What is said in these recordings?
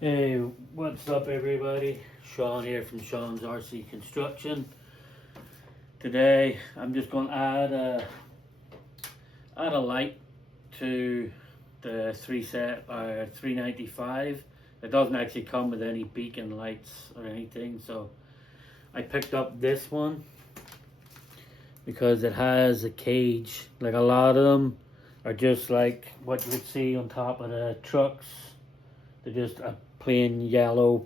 Hey, what's up everybody? Sean here from Sean's RC Construction. Today I'm just going to add a light to the 395. It doesn't actually come with any beacon lights or anything, so I picked up this one because it has a cage. Like a lot of them are just like what you would see on top of the trucks. They're just a plain yellow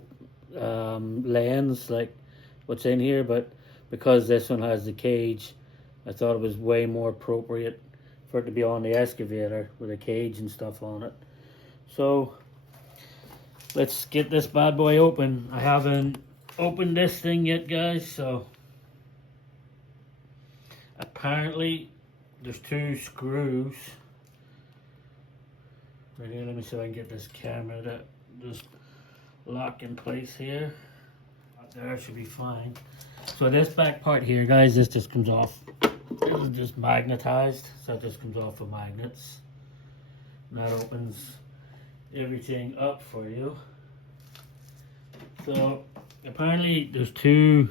lens like what's in here, but because this one has the cage, I thought it was way more appropriate for it to be on the excavator with a cage and stuff on it. So let's get this bad boy open. I haven't opened this thing yet, guys, so apparently there's two screws right here. Let me see if I can get this camera to just lock in place here. There should be fine. So this back part here, guys, this just comes off. This is just magnetized, so it just comes off with magnets. And that opens everything up for you. So apparently there's two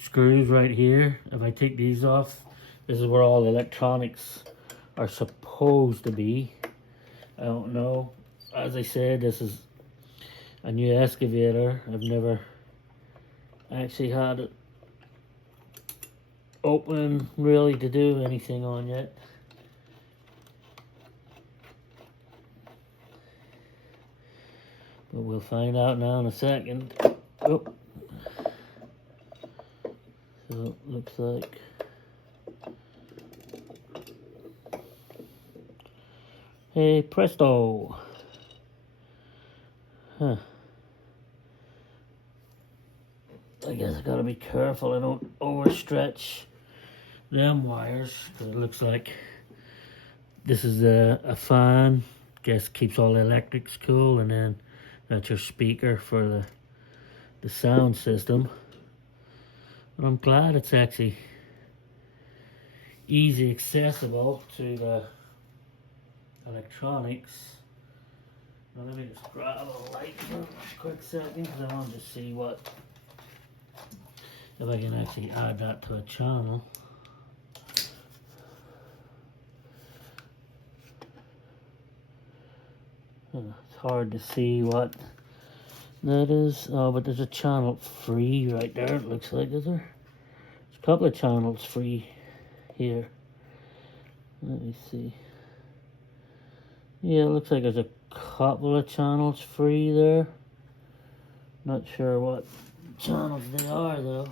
screws right here. If I take these off, this is where all the electronics are supposed to be. I don't know. As I said, this is a new excavator. I've never actually had it open really to do anything on yet. But we'll find out now in a second. Oh. So it looks like hey presto. Huh. I guess I gotta be careful I don't overstretch them wires, because it looks like this is a fan. Guess keeps all the electrics cool, and then that's your speaker for the sound system. But I'm glad it's actually easy accessible to the electronics. Now let me just grab a light for a quick second, because I want to see what if I can actually add that to a channel. It's hard to see what that is. Oh, but there's a channel free right there, it looks like, is there? There's a couple of channels free here. Let me see. Yeah, it looks like there's a couple of channels free there. Not sure what channels they are though.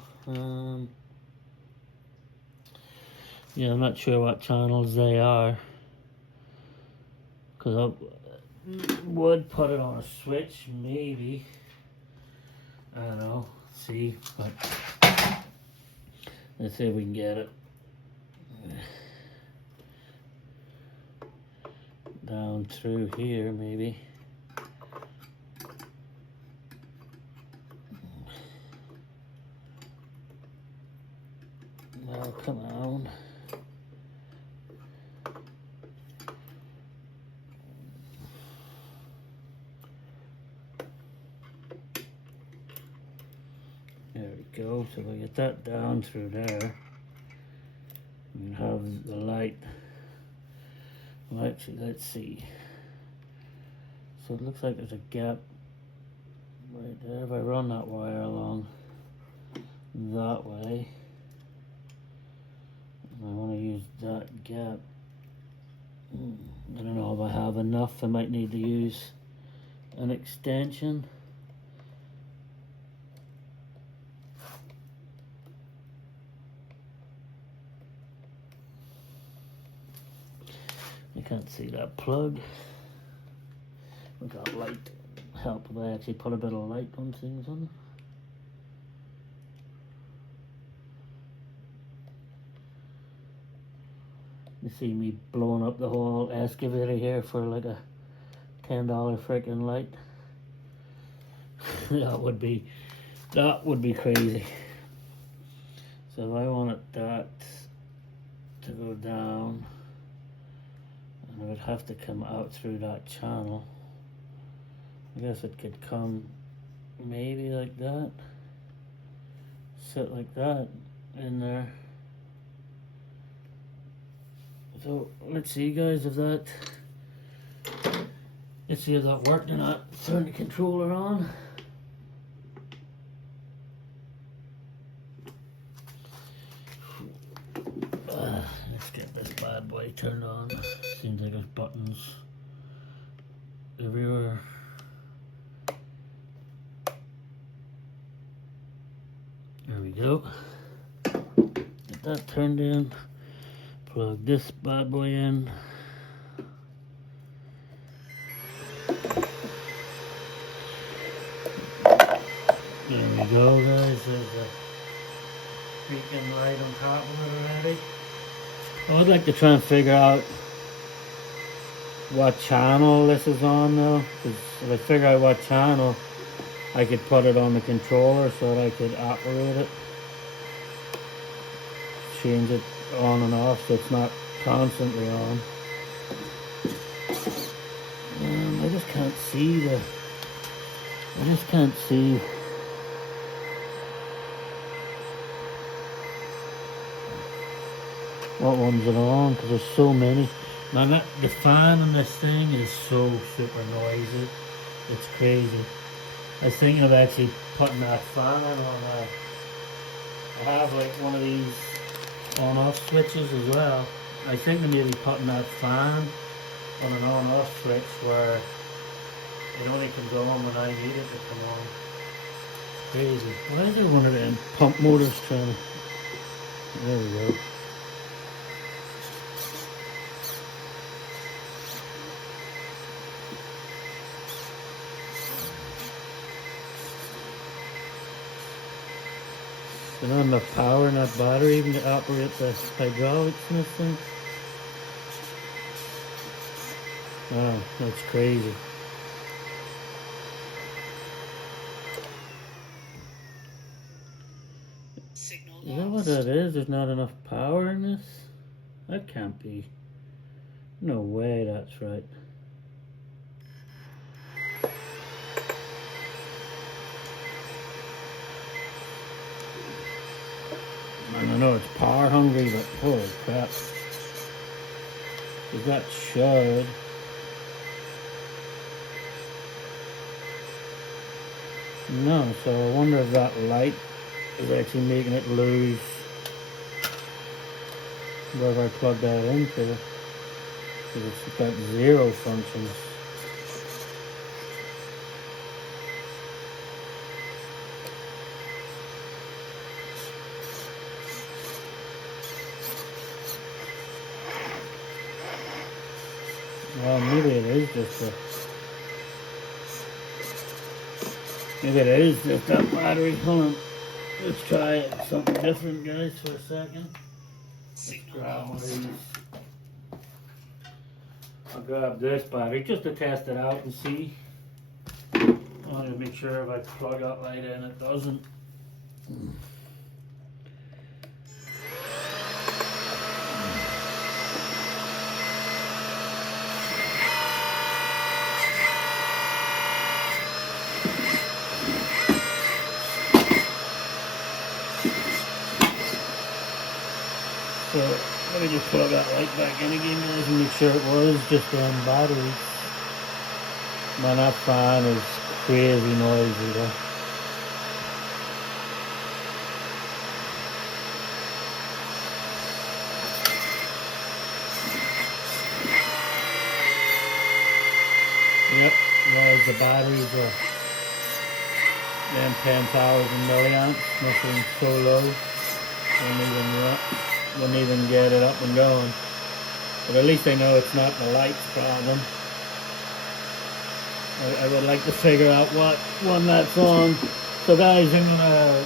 Yeah, I'm not sure what channels they are, because I would put it on a switch maybe. I don't know. See, but let's see if we can get it down through here maybe. Oh, come on. There we go. So if I get that down through there, we can have the light. Well, actually, let's see. So it looks like there's a gap right there. If I run that wire along that way, I want to use that gap. I don't know if I have enough. I might need to use an extension. I can't see that plug. We got light. Help if I actually put a bit of light on things on. You see me blowing up the whole excavator here for like a $10 freaking light. that would be crazy. So if I wanted that to go down, and I would have to come out through that channel. I guess it could come maybe like that. Sit like that in there. So let's see guys if that, let's see if that worked or not. Turn the controller on. Let's get this bad boy turned on. Seems like there's buttons everywhere. There we go. Get that turned in. Plug this bad boy in. There we go guys. There's the beacon light on top of it already. I would like to try and figure out what channel this is on though, because if I figure out what channel, I could put it on the controller so that I could operate it, change it on and off so it's not constantly on. I just can't see what one's it on, because there's so many. Man, the fan on this thing is so super noisy, it's crazy. I was thinking of actually putting that fan on I have like one of these on-off switches as well. I was thinking of maybe putting that fan on an on-off switch where it only comes on when I need it to come on. It's crazy. Why is there one of them pump motors trying to... There we go. There's not enough power in that battery even to operate the hydraulics in this thing. Wow, that's crazy. Is that what that is? There's not enough power in this? That can't be. No way that's right. Man, I know it's power hungry, but holy crap. Because that should... No, so I wonder if that light is actually making it lose wherever I plug that into. Because it's got zero functions. Well, maybe it is just a... Maybe it is just that battery. Hold on. Let's try something different, guys, for a second. Let's grab one of these. I'll grab this battery just to test it out and see. I want to make sure if I plug that light in, it doesn't. So let me just plug that light back in again, guys, and make sure it was just on batteries. Man, that fan is crazy noisy though. Yep, there's the batteries are them 10,000 milliamps, nothing so low. Wouldn't even get it up and going. But at least I know it's not the light's problem. I would like to figure out what one that's on. So guys, I'm gonna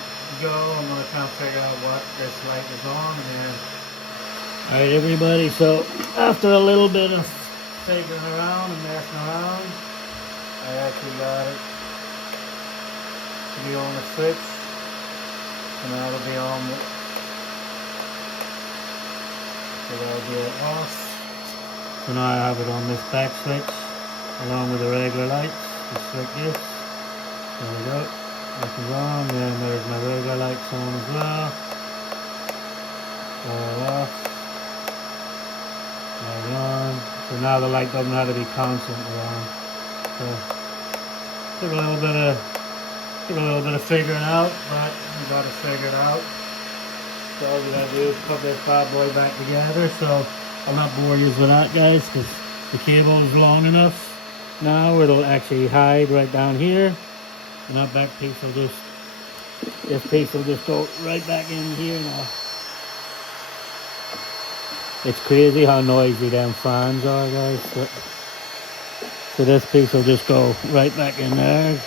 try and figure out what this light is on and then. Alright everybody, so after a little bit of figuring around and messing around, I actually got it to be on the switch. And now it'll be on the... So that'll be it off. So now I have it on this back switch along with the regular lights. just like this. There we go. This is on, then there's my regular lights on as well. All off. Right on. So now the light doesn't have to be constantly on. So took a little bit of figuring out, but we got it figured out. So all we gotta do is put this bad boy back together. So I'll not bore you with that, guys, because the cable is long enough now. It'll actually hide right down here, and that back piece will just, this piece will just go right back in here now. It's crazy how noisy them fans are, guys. So this piece will just go right back in there,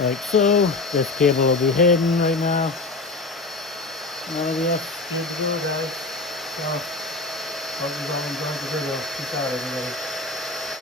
like so. This cable will be hidden right now. None of you need to do it, guys. So, hope you guys enjoyed the video. Peace out, everybody.